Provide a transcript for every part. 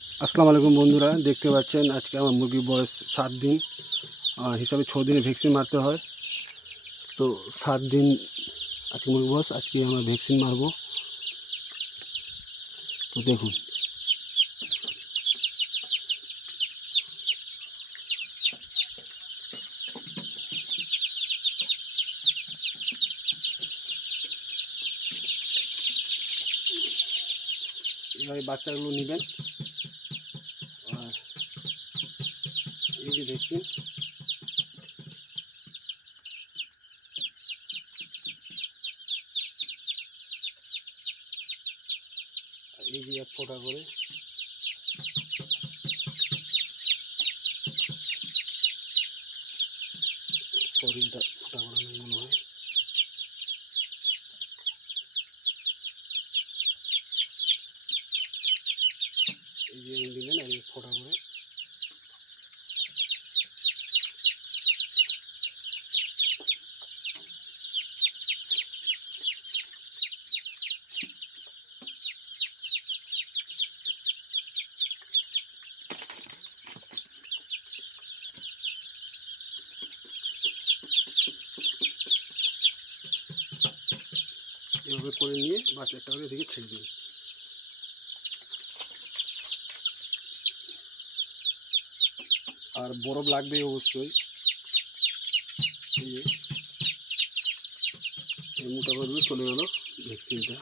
আসসালামু আলাইকুম বন্ধুরা, দেখতে পাচ্ছেন আজকে আমার মুরগির বয়স 7 দিন হিসাবে 6 দিনে ভ্যাকসিন মারতে হয়। তো 7 দিন আজকে মুরগির বয়স, আজকে আমরা ভ্যাকসিন মারবো। তো দেখুন এইভাবে বাচ্চাগুলো নেবেন। আর এই যে ভ্যাকসিন, এই যে 1 ফোঁটা করে শরীরটা ফোঁটা করানো মনে হয়। এই যে দিলেন আর 1 ফোঁটা করে। এভাবে করে নিয়ে বাচ্চাটা এদিকে ছেড়ে দিন। আর বরফ লাগবে অবশ্যই। এই মোটা করে চলে গেল ভ্যাকসিনটা।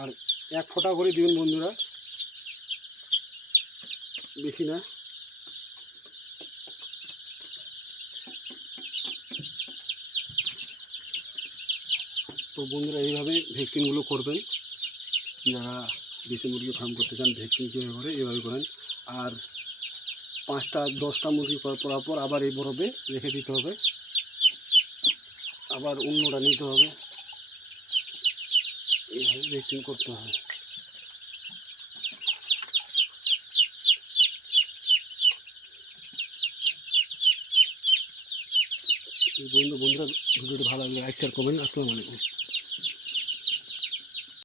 আর 1 ফোঁটা করে দিবেন বন্ধুরা, বেশি না। তো বন্ধুরা এইভাবে ভ্যাকসিনগুলো করবেন। যারা দেশি মুরগি ফার্ম করতে চান ভ্যাকসিন কীভাবে করে এভাবে করেন। আর 5টা 10টা মুরগি করার পর আবার এই বরফে রেখে দিতে হবে, আবার অন্যটা নিতে হবে। এইভাবে ভ্যাকসিন করতে হবে। বন্ধুরা ভিডিওটি ভালো লাগলে লাইক শেয়ার করবেন। আসসালামু আলাইকুম।